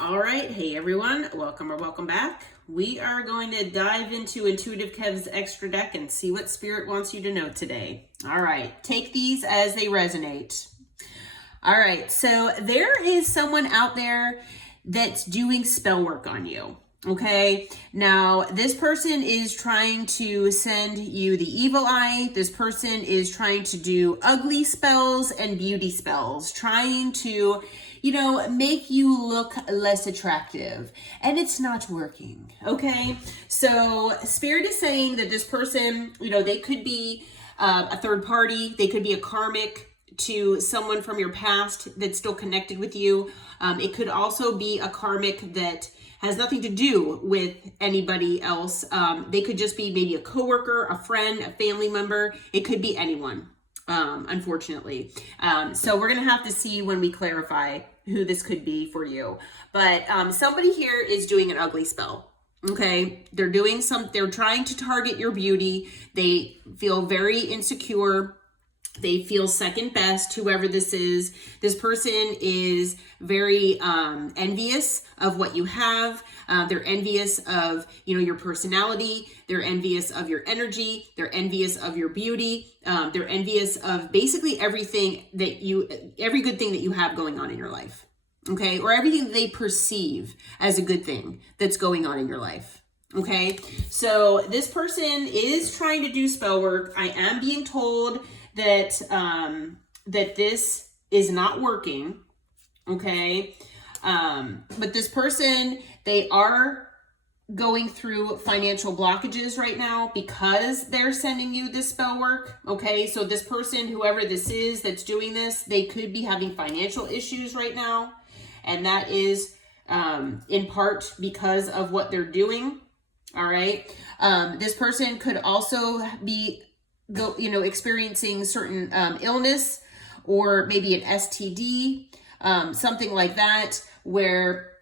All right, hey everyone, welcome or welcome back. We are going to dive into Intuitive Kev's extra deck and see what Spirit wants you to know today. All right, take these as they resonate. All right, so there is someone out there that's doing spell work on you. Okay, now this person is trying to send you the evil eye. This person is trying to do ugly spells and beauty spells, trying to, make you look less attractive, and it's not working. Okay, so Spirit is saying that this person, they could be a third party, they could be a karmic to someone from your past that's still connected with you. It could also be a karmic that has nothing to do with anybody else. They could just be maybe a coworker, a friend, a family member. It could be anyone, unfortunately. So we're going to have to see when we clarify who this could be for you. But somebody here is doing an ugly spell. Okay, they're trying to target your beauty. They feel very insecure. They feel second best, whoever this is. This person is very envious of what you have. They're envious of, your personality. They're envious of your energy. They're envious of your beauty. They're envious of basically every good thing that you have going on in your life. Okay, or everything that they perceive as a good thing that's going on in your life. Okay, so this person is trying to do spell work. I am being told that that this is not working. Okay, but this person, they are going through financial blockages right now because they're sending you this spell work. Okay, so this person, whoever this is that's doing this, they could be having financial issues right now, and that is in part because of what they're doing. All right, this person could also be experiencing certain illness, or maybe an STD, something like that, where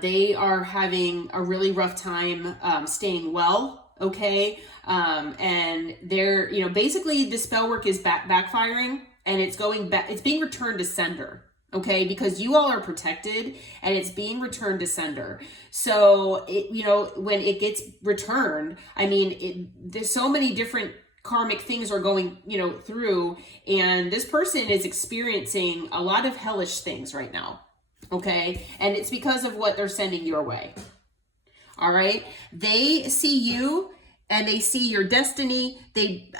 they are having a really rough time staying well. Okay, and they're basically the spell work is backfiring, and it's going back. It's being returned to sender. Okay, because you all are protected, and it's being returned to sender. So when it gets returned, there's so many different karmic things are going, through, and this person is experiencing a lot of hellish things right now. Okay, and it's because of what they're sending your way. All right, they see you and they see your destiny.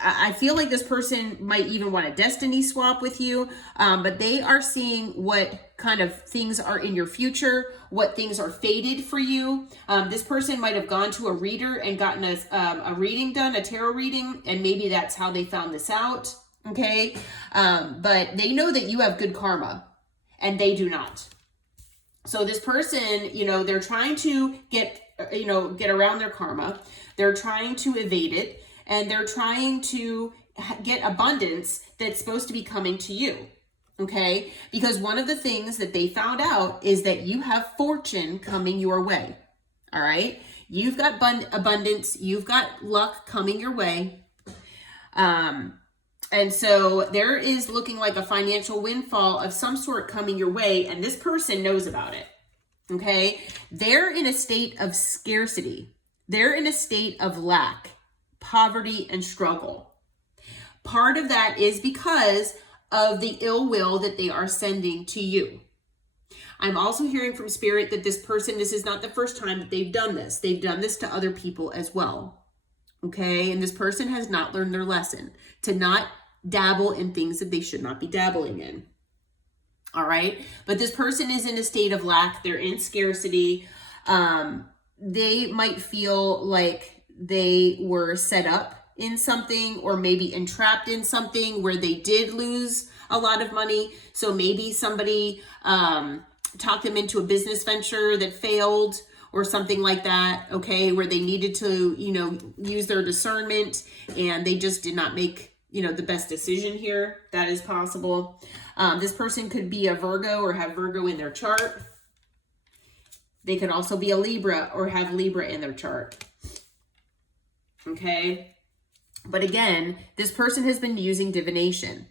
I feel like this person might even want a destiny swap with you, but they are seeing what kind of things are in your future, what things are fated for you. This person might have gone to a reader and gotten a reading done, a tarot reading, and maybe that's how they found this out. Okay, but they know that you have good karma, and they do not. So this person, they're trying to get around their karma. They're trying to evade it, and they're trying to get abundance that's supposed to be coming to you. Okay, because one of the things that they found out is that you have fortune coming your way. All right, you've got abundance, you've got luck coming your way. And so there is looking like a financial windfall of some sort coming your way, and this person knows about it. Okay, they're in a state of scarcity. They're in a state of lack, poverty, and struggle. Part of that is because of the ill will that they are sending to you. I'm also hearing from Spirit that this is not the first time that they've done this. They've done this to other people as well. Okay, and this person has not learned their lesson to not dabble in things that they should not be dabbling in. All right, but this person is in a state of lack. They're in scarcity. They might feel like they were set up in something, or maybe entrapped in something where they did lose a lot of money. So maybe somebody talked them into a business venture that failed, or something like that. Okay, where they needed to, use their discernment, and they just did not make, the best decision here. That is possible. This person could be a Virgo or have Virgo in their chart. They could also be a Libra or have Libra in their chart. Okay. But again, this person has been using divination.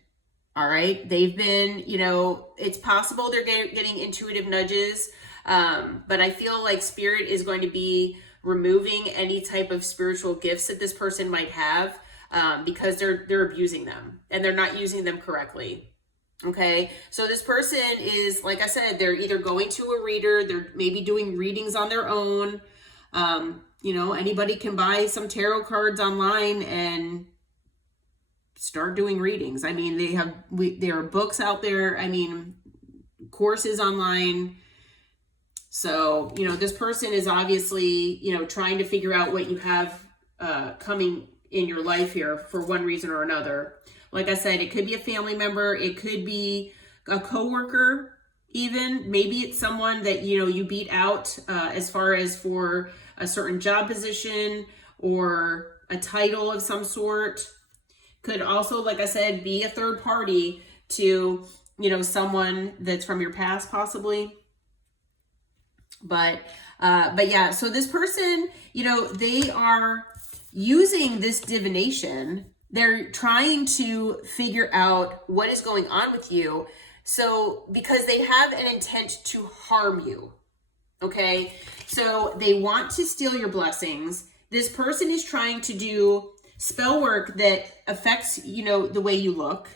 All right. They've been, it's possible they're getting intuitive nudges But I feel like Spirit is going to be removing any type of spiritual gifts that this person might have, because they're abusing them and they're not using them correctly. Okay, so this person is, like I said, they're either going to a reader, they're maybe doing readings on their own. You know, anybody can buy some tarot cards online and start doing readings. I mean, there are books out there. I mean, courses online. So, you know, this person is obviously, you know, trying to figure out what you have coming in your life here for one reason or another. Like I said, it could be a family member. It could be a coworker even. Maybe it's someone that, you know, you beat out as far as for a certain job position or a title of some sort. Could also, like I said, be a third party to, you know, someone that's from your past possibly. But yeah, so this person, you know, they are using this divination. They're trying to figure out what is going on with you. So, because they have an intent to harm you. Okay, so they want to steal your blessings. This person is trying to do spell work that affects, you know, the way you look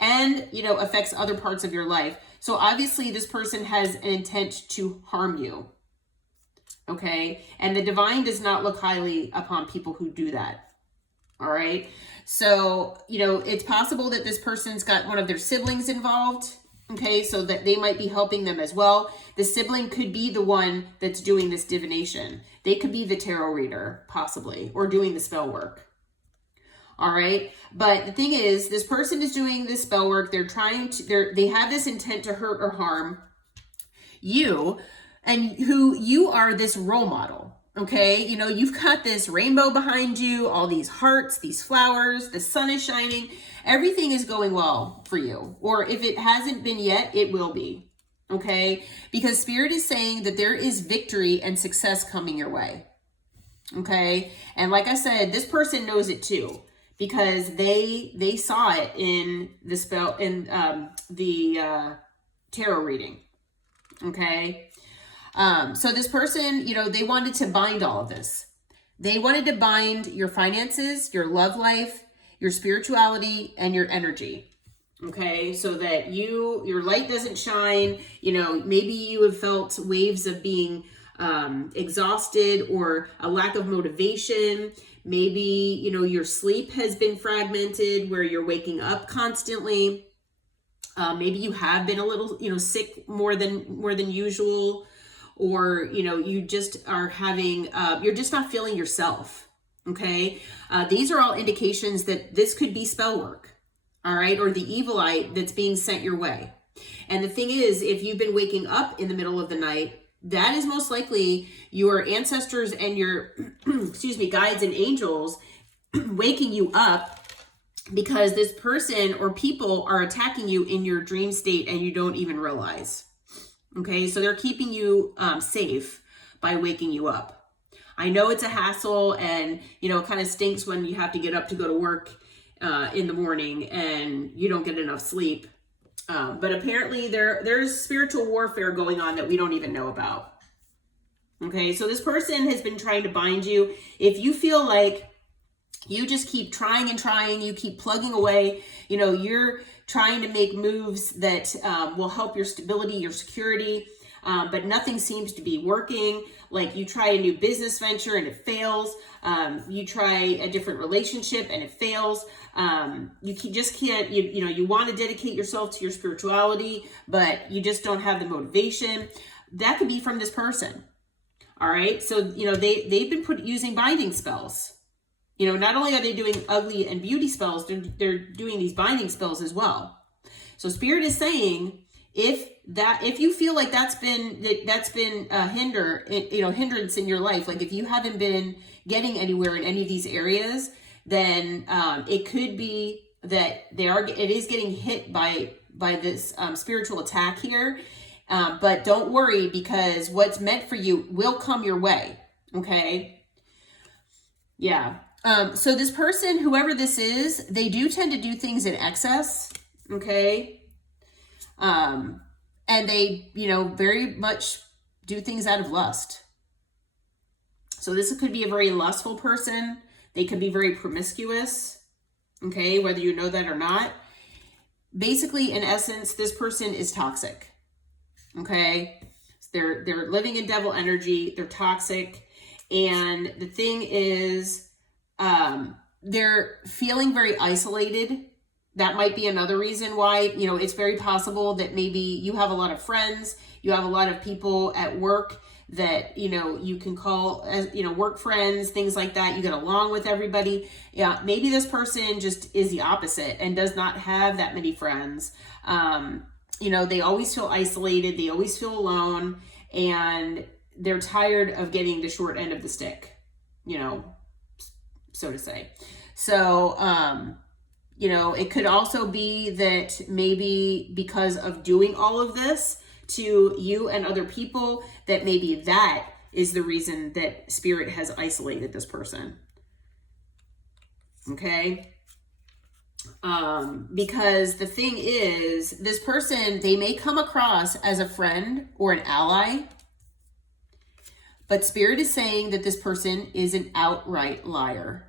and, you know, affects other parts of your life. So obviously this person has an intent to harm you. Okay, and the divine does not look highly upon people who do that. All right, so, you know, it's possible that this person's got one of their siblings involved. Okay, so that they might be helping them as well. The sibling could be the one that's doing this divination. They could be the tarot reader, possibly, or doing the spell work. All right, but the thing is, this person is doing this spell work. They're trying to, they have this intent to hurt or harm you, and who you are this role model. Okay, you know, you've got this rainbow behind you, all these hearts, these flowers, the sun is shining. Everything is going well for you. Or if it hasn't been yet, it will be. Okay, because Spirit is saying that there is victory and success coming your way. Okay, and like I said, this person knows it too, because they saw it in the spell, in the tarot reading. Okay. So this person, you know, they wanted to bind all of this. They wanted to bind your finances, your love life, your spirituality, and your energy. Okay, so that your light doesn't shine. You know, maybe you have felt waves of being exhausted or a lack of motivation. Maybe, you know, your sleep has been fragmented where you're waking up constantly. Maybe you have been a little, you know, sick more than usual. Or, you know, you just are having, you're just not feeling yourself. Okay. These are all indications that this could be spell work. All right. Or the evil eye that's being sent your way. And the thing is, if you've been waking up in the middle of the night, that is most likely your ancestors and your, excuse me, guides and angels waking you up, because this person or people are attacking you in your dream state and you don't even realize. Okay, so they're keeping you safe by waking you up. I know it's a hassle, and, you know, it kind of stinks when you have to get up to go to work in the morning and you don't get enough sleep. But apparently there's spiritual warfare going on that we don't even know about. Okay, so this person has been trying to bind you. If you feel like you just keep trying and trying, you keep plugging away, you know, you're trying to make moves that will help your stability, your security, but nothing seems to be working. Like you try a new business venture and it fails. You try a different relationship and it fails. You just can't, you know, you want to dedicate yourself to your spirituality, but you just don't have the motivation. That could be from this person. All right. So, you know, they've been using binding spells. You know, not only are they doing ugly and beauty spells, they're doing these binding spells as well. So Spirit is saying, if you feel like that's been a hindrance in your life, like if you haven't been getting anywhere in any of these areas, then it could be that it is getting hit by this spiritual attack here. But don't worry, because what's meant for you will come your way. Okay. Yeah. So this person, whoever this is, they do tend to do things in excess. Okay. And they, you know, very much do things out of lust. So this could be a very lustful person. They could be very promiscuous, okay, whether you know that or not. Basically, in essence, this person is toxic, okay? They're living in devil energy. They're toxic. And the thing is, they're feeling very isolated. That might be another reason why, you know, it's very possible that maybe you have a lot of friends, you have a lot of people at work that, you know, you can call as, you know, work friends, things like that. You get along with everybody. Yeah, maybe this person just is the opposite and does not have that many friends. You know, they always feel isolated. They always feel alone, and they're tired of getting the short end of the stick, you know, so to say. So, you know, it could also be that maybe because of doing all of this to you and other people, that maybe that is the reason that Spirit has isolated this person. Okay? Because the thing is, this person, they may come across as a friend or an ally, but Spirit is saying that this person is an outright liar.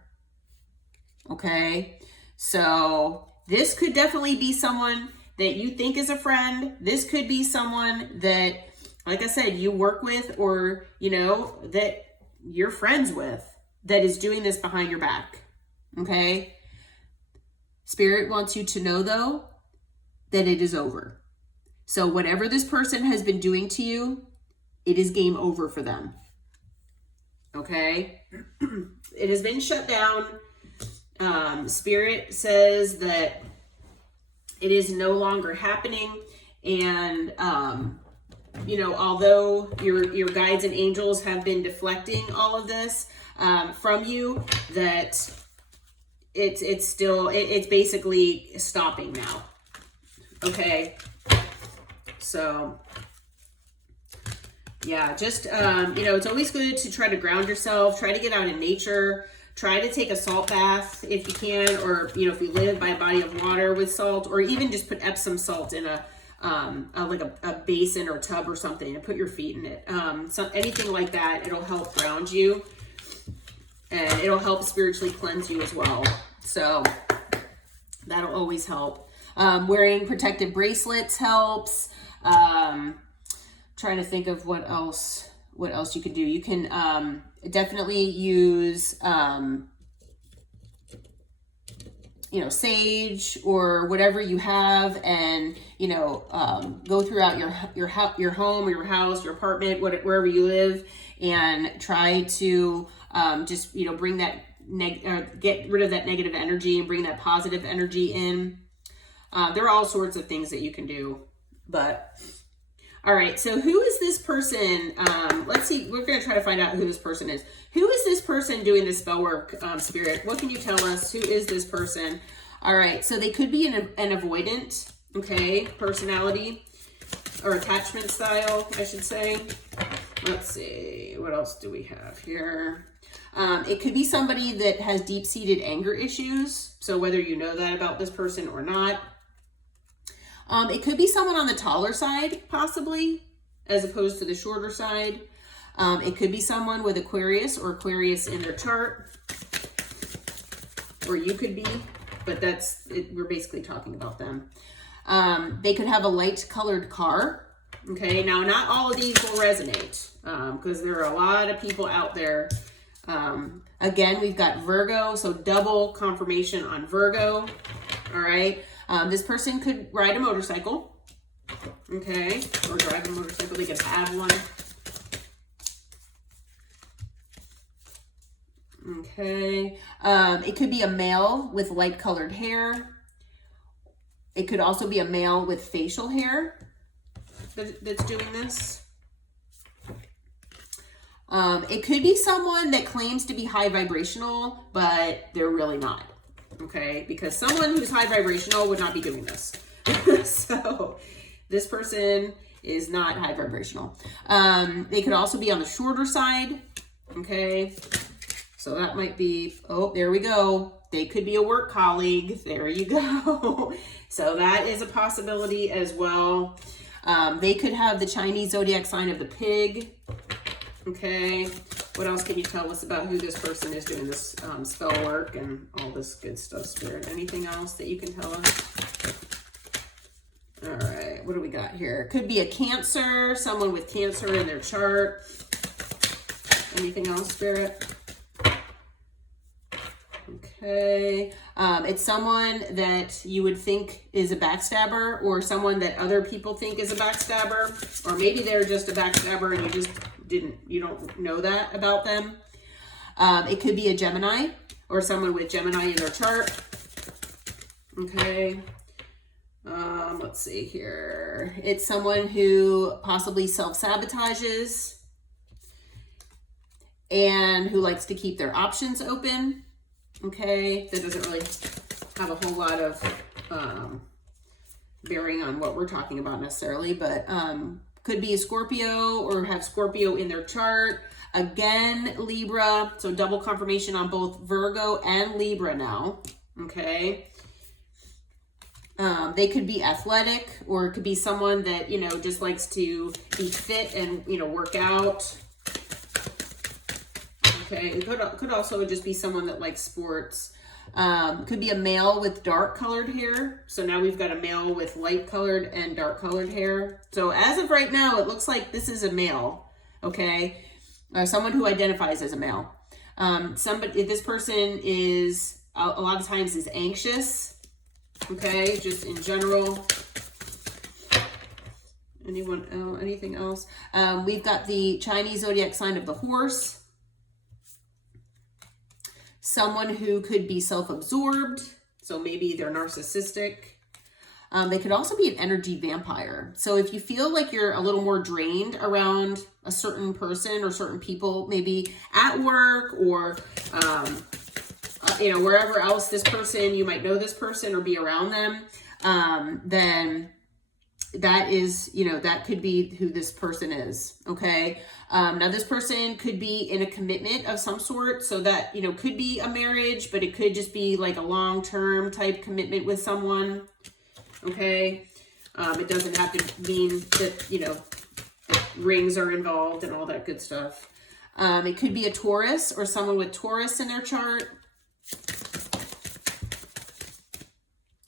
Okay? So this could definitely be someone that you think is a friend. This could be someone that, like I said, you work with, or, you know, that you're friends with, that is doing this behind your back. Okay? Spirit wants you to know, though, that it is over. So whatever this person has been doing to you, it is game over for them. Okay? It has been shut down. Spirit says that it is no longer happening. And, you know, although your guides and angels have been deflecting all of this from you, that it's basically stopping now. Okay. So yeah, just, you know, it's always good to try to ground yourself, try to get out in nature, try to take a salt bath if you can, or, you know, if you live by a body of water with salt, or even just put Epsom salt in like a basin or tub or something and put your feet in it. So anything like that, it'll help ground you, and it'll help spiritually cleanse you as well. So that'll always help. Wearing protective bracelets helps. Trying to think of what else you could do. You can definitely use you know, sage or whatever you have, and, you know, go throughout your home or your house, your apartment, wherever you live, and try to just, you know, bring that get rid of that negative energy and bring that positive energy in. There are all sorts of things that you can do, but all right. So who is this person? Let's see. We're going to try to find out who this person is. Who is this person doing this spell work, Spirit? What can you tell us? Who is this person? All right. So they could be an avoidant, okay, personality or attachment style, I should say. Let's see. What else do we have here? It could be somebody that has deep-seated anger issues. So whether you know that about this person or not. It could be someone on the taller side, possibly, as opposed to the shorter side. It could be someone with Aquarius or Aquarius in their chart. Or you could be, but that's it. We're basically talking about them. They could have a light-colored car. Okay, now not all of these will resonate because there are a lot of people out there. Again, we've got Virgo, so double confirmation on Virgo. All right. This person could ride a motorcycle, okay, or drive a motorcycle. They could have one. Okay. It could be a male with light-colored hair. It could also be a male with facial hair that's doing this. It could be someone that claims to be high vibrational, but they're really not. Okay, because someone who's high vibrational would not be doing this. So this person is not high vibrational. They could also be on the shorter side. Okay, so that might be, oh, there we go. They could be a work colleague. There you go. So that is a possibility as well. They could have the Chinese zodiac sign of the pig. Okay. What else can you tell us about who this person is doing this spell work and all this good stuff, Spirit? Anything else that you can tell us? All right. What do we got here? Could be a Cancer, someone with Cancer in their chart. Anything else, Spirit? Okay. It's someone that you would think is a backstabber, or someone that other people think is a backstabber, or maybe they're just a backstabber and you don't know that about them. It could be a Gemini, or someone with Gemini in their chart. Okay. Let's see here. It's someone who possibly self-sabotages and who likes to keep their options open. Okay, that doesn't really have a whole lot of bearing on what we're talking about necessarily, but could be a Scorpio or have Scorpio in their chart. Again, Libra, so double confirmation on both Virgo and Libra now. Okay. They could be athletic, or it could be someone that, you know, just likes to be fit and, you know, work out. Okay, it could also just be someone that likes sports. Could be a male with dark colored hair. So now we've got a male with light colored and dark colored hair. So as of right now, it looks like this is a male. Okay, someone who identifies as a male. This person is a lot of times is anxious. Okay, just in general. Anything else? We've got the Chinese zodiac sign of the horse. Someone who could be self-absorbed, so maybe they're narcissistic. They could also be an energy vampire. So if you feel like you're a little more drained around a certain person or certain people, maybe at work or you know, wherever else this person, you might know this person or be around them, then that is, you know, that could be who this person is. Okay. Now this person could be in a commitment of some sort. So that, you know, could be a marriage, but it could just be like a long-term type commitment with someone. Okay. It doesn't have to mean that, you know, rings are involved and all that good stuff. It could be a Taurus or someone with Taurus in their chart.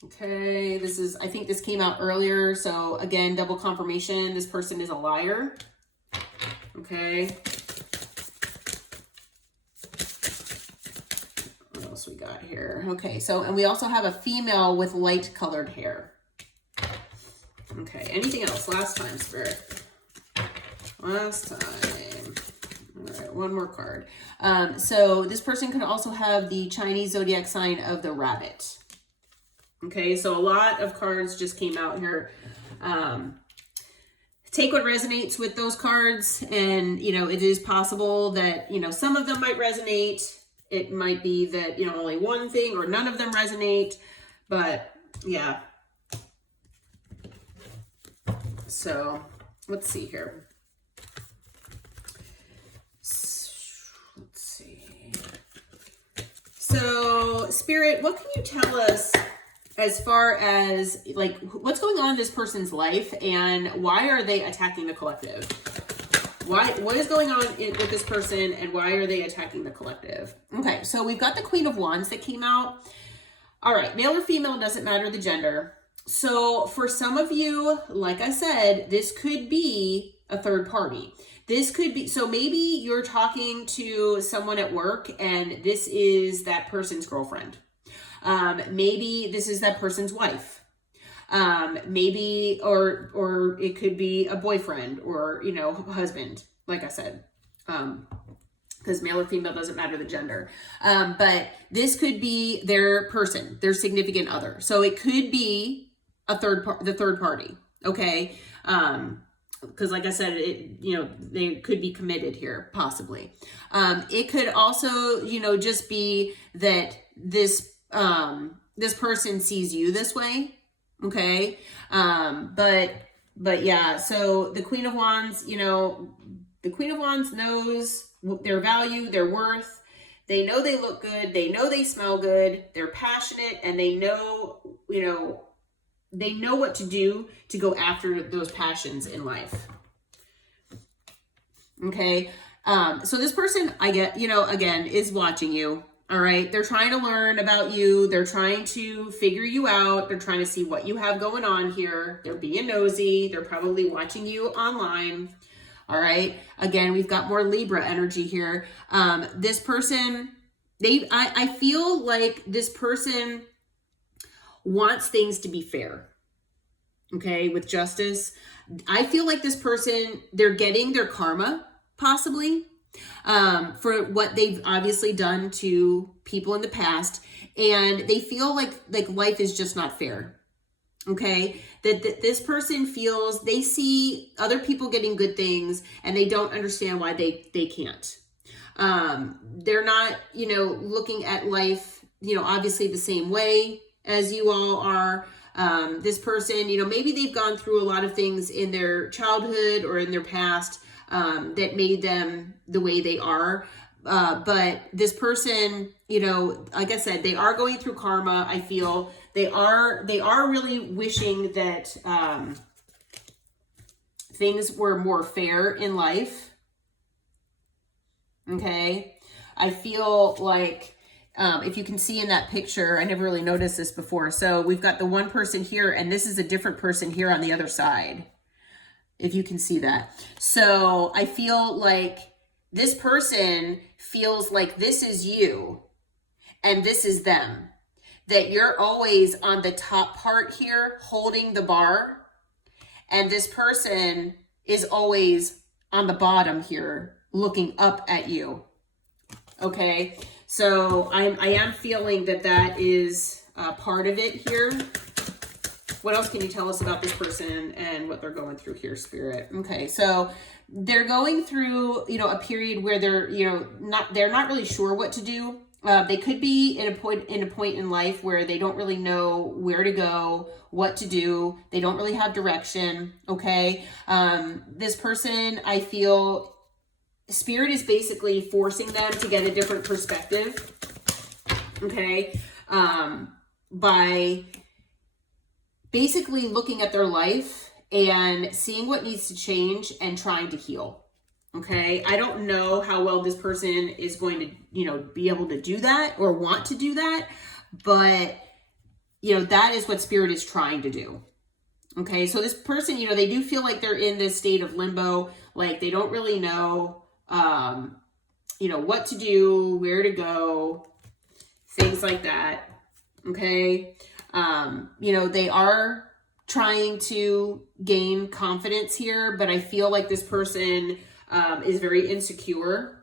Okay, I think this came out earlier. So again, double confirmation. This person is a liar. Okay. What else we got here? Okay, so, and we also have a female with light colored hair. Okay, anything else? Last time, Spirit. Last time. All right, one more card. So this person could also have the Chinese zodiac sign of the rabbit. Okay, so a lot of cards just came out here. Take what resonates with those cards, and, you know, it is possible that, you know, some of them might resonate. It might be that, you know, only one thing or none of them resonate, but yeah. So let's see here. Let's see. So Spirit, what can you tell us as far as like what's going on in this person's life, and why are they attacking the collective? What is going on with this person, and why are they attacking the collective? Okay, so we've got the Queen of Wands that came out. All right, male or female, doesn't matter the gender. So for some of you, like I said, this could be a third party. This could be, so maybe you're talking to someone at work and this is that person's girlfriend. Maybe this is that person's wife. Maybe, or it could be a boyfriend or, you know, husband, like I said, because male or female doesn't matter the gender. But this could be their person, their significant other. So it could be the third party. Okay. Because like I said, you know, they could be committed here, possibly. It could also, you know, just be that this person sees you this way. Okay. But yeah, so the Queen of Wands, you know, the Queen of Wands knows their value, their worth. They know they look good. They know they smell good. They're passionate, and they know, you know, they know what to do to go after those passions in life. Okay. So this person, I get, again, is watching you. All right. They're trying to learn about you. They're trying to figure you out. They're trying to see what you have going on here. They're being nosy. They're probably watching you online. All right. Again, we've got more Libra energy here. This person, I feel like this person wants things to be fair. Okay. With justice. I feel like this person, they're getting their karma possibly, for what they've obviously done to people in the past. And they feel like life is just not fair. Okay. That this person feels they see other people getting good things and they don't understand why they can't. They're not, looking at life, obviously the same way as you all are. This person, maybe they've gone through a lot of things in their childhood or in their past that made them the way they are. But this person, like I said, they are going through karma. I feel they are really wishing that things were more fair in life. Okay. I feel like, if you can see in that picture, I never really noticed this before. So we've got the one person here, and this is a different person here on the other side. If you can see that. So I feel like this person feels like this is you and this is them. That you're always on the top part here holding the bar. And this person is always on the bottom here looking up at you. Okay. So I am feeling that is part of it here. What else can you tell us about this person and what they're going through here, Spirit? Okay, so they're going through, a period where they're, they're not really sure what to do. They could be in a point in life where they don't really know where to go, what to do. They don't really have direction. Okay, this person, I feel, Spirit is basically forcing them to get a different perspective. Okay, by basically looking at their life and seeing what needs to change and trying to heal. Okay. I don't know how well this person is going to, be able to do that or want to do that, but that is what Spirit is trying to do. Okay. So this person, they do feel like they're in this state of limbo. Like they don't really know, what to do, where to go, things like that. Okay. They are trying to gain confidence here, but I feel like this person is very insecure.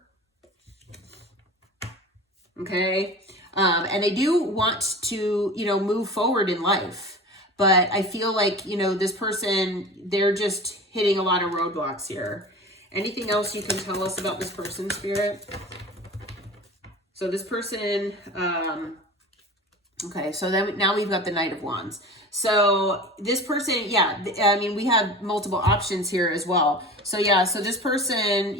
Okay. And they do want to, move forward in life, but I feel like, this person, they're just hitting a lot of roadblocks here. Anything else you can tell us about this person, Spirit? So this person, okay, so then now we've got the Knight of Wands. So this person, we have multiple options here as well. So so this person,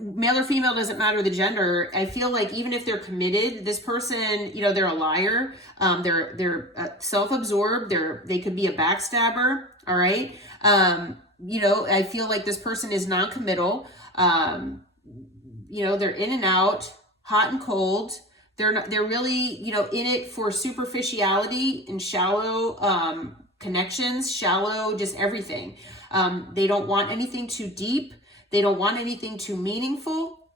male or female, doesn't matter the gender. I feel like even if they're committed, this person, they're a liar. They're self-absorbed. They could be a backstabber. All right. I feel like this person is non-committal. They're in and out, hot and cold. They're really, in it for superficiality and shallow connections, shallow, just everything. They don't want anything too deep. They don't want anything too meaningful.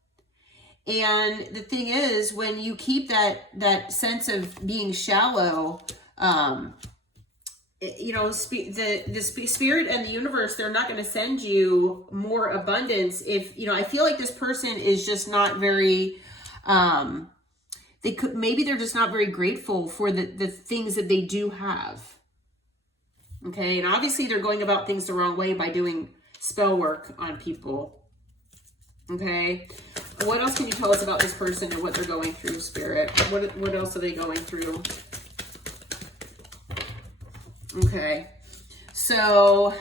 And the thing is, when you keep that sense of being shallow, the spirit and the universe, they're not going to send you more abundance if, I feel like this person is just not very, they're just not very grateful for the things that they do have. Okay. And obviously they're going about things the wrong way by doing spell work on people. Okay. What else can you tell us about this person and what they're going through, Spirit? What else are they going through? Okay. So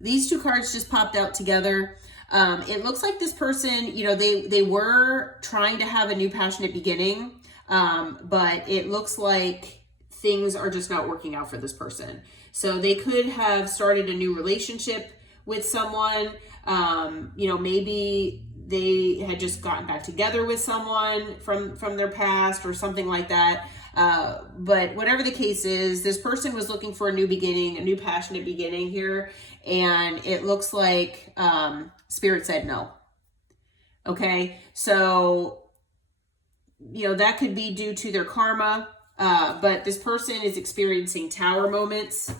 these two cards just popped out together. It looks like this person, they were trying to have a new passionate beginning, but it looks like things are just not working out for this person. So they could have started a new relationship with someone. Maybe they had just gotten back together with someone from their past or something like that. But whatever the case is, this person was looking for a new beginning, a new passionate beginning here. And it looks like Spirit said no. Okay, so, that could be due to their karma. But this person is experiencing tower moments.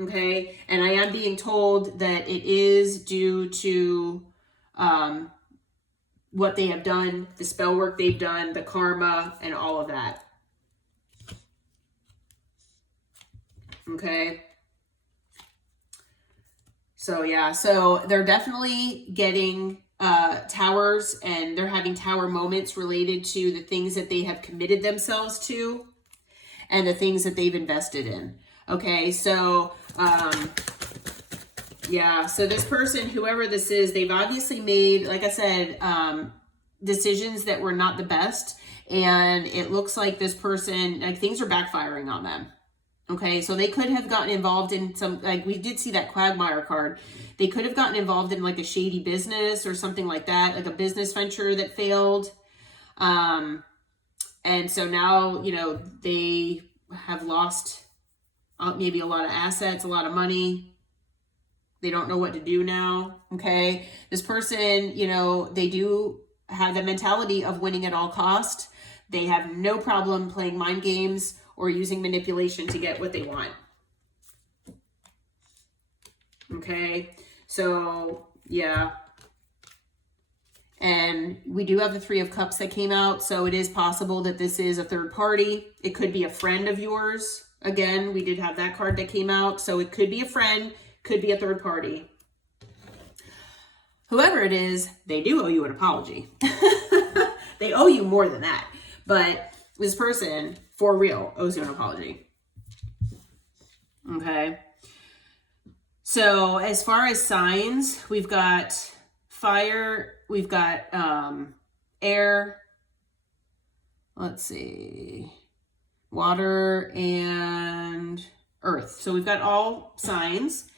Okay, and I am being told that it is due to what they have done, the spell work they've done, the karma, and all of that. Okay. So yeah, so they're definitely getting towers, and they're having tower moments related to the things that they have committed themselves to and the things that they've invested in. Okay, so so this person, whoever this is, they've obviously made, like I said, decisions that were not the best, and it looks like this person, like, things are backfiring on them. Okay, so they could have gotten involved in some, like, we did see that Quagmire card. They could have gotten involved in like a shady business or something like that, like a business venture that failed. And so now, they have lost maybe a lot of assets, a lot of money. They don't know what to do now. Okay, this person, they do have the mentality of winning at all cost. They have no problem playing mind games or using manipulation to get what they want. Okay, so yeah. And we do have the Three of Cups that came out, so it is possible that this is a third party. It could be a friend of yours. Again, we did have that card that came out, so it could be a friend, could be a third party. Whoever it is, they do owe you an apology. They owe you more than that. But this person, for real, owes you an apology. Okay. So as far as signs, we've got fire, we've got air, let's see, water, and earth. So we've got all signs.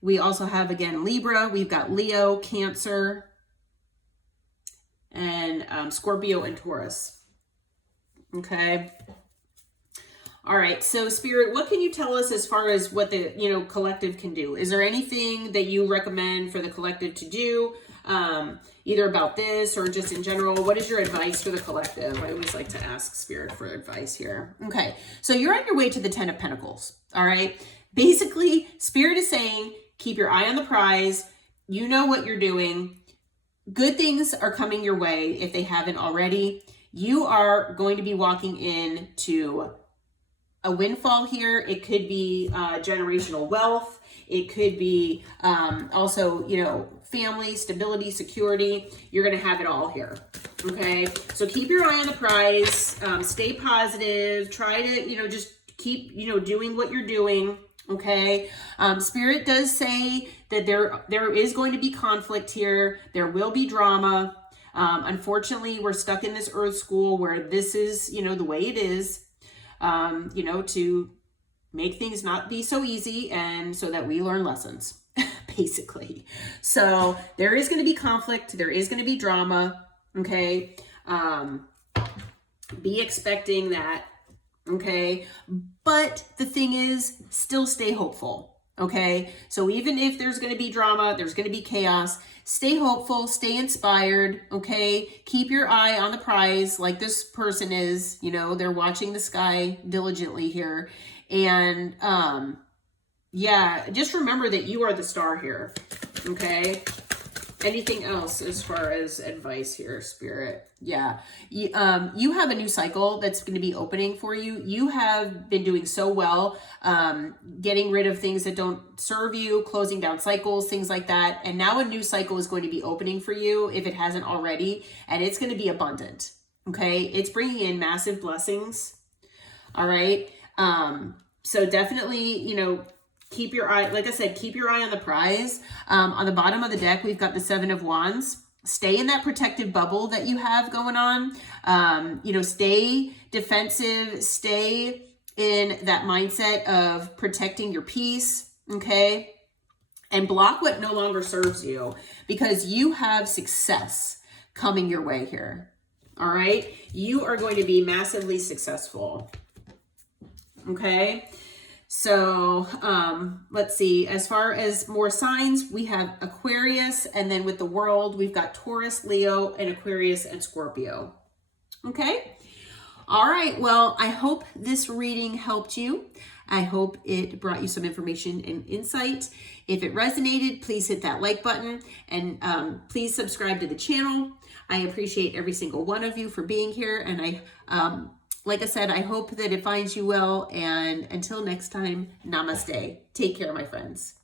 We also have, again, Libra, we've got Leo, Cancer, and Scorpio and Taurus. Okay. All right. So Spirit, what can you tell us as far as what the, collective can do? Is there anything that you recommend for the collective to do? Either about this or just in general, what is your advice for the collective? I always like to ask Spirit for advice here. Okay. So you're on your way to the 10 of Pentacles. All right. Basically, Spirit is saying, keep your eye on the prize. You know what you're doing. Good things are coming your way if they haven't already. You are going to be walking into a windfall here. It could be generational wealth. It could be also, family, stability, security. You're going to have it all here. Okay. So keep your eye on the prize. Stay positive. Try to, just keep, doing what you're doing. Okay. Spirit does say that there is going to be conflict here. There will be drama. Unfortunately, we're stuck in this earth school where this is, the way it is, to make things not be so easy and so that we learn lessons, basically. So there is going to be conflict. There is going to be drama. Okay. Be expecting that. Okay. But the thing is, still stay hopeful. Okay. So even if there's going to be drama, there's going to be chaos, stay hopeful, stay inspired. Okay. Keep your eye on the prize like this person is, they're watching the sky diligently here. And, just remember that you are the star here. Okay. Anything else as far as advice here, Spirit? Yeah. You have a new cycle that's going to be opening for you. You have been doing so well, getting rid of things that don't serve you, closing down cycles, things like that. And now a new cycle is going to be opening for you if it hasn't already, and it's going to be abundant. Okay. It's bringing in massive blessings. All right. So definitely, keep your eye, like I said, keep your eye on the prize. On the bottom of the deck, we've got the 7 of Wands. Stay in that protective bubble that you have going on. Stay defensive, stay in that mindset of protecting your peace, okay? And block what no longer serves you, because you have success coming your way here. All right? You are going to be massively successful. Okay? So let's see. As far as more signs, we have Aquarius, and then with the world, we've got Taurus, Leo, and Aquarius and Scorpio. Okay? All right. Well, I hope this reading helped you. I hope it brought you some information and insight. If it resonated, please hit that like button, and please subscribe to the channel. I appreciate every single one of you for being here. And like I said, I hope that it finds you well. And until next time, namaste. Take care, my friends.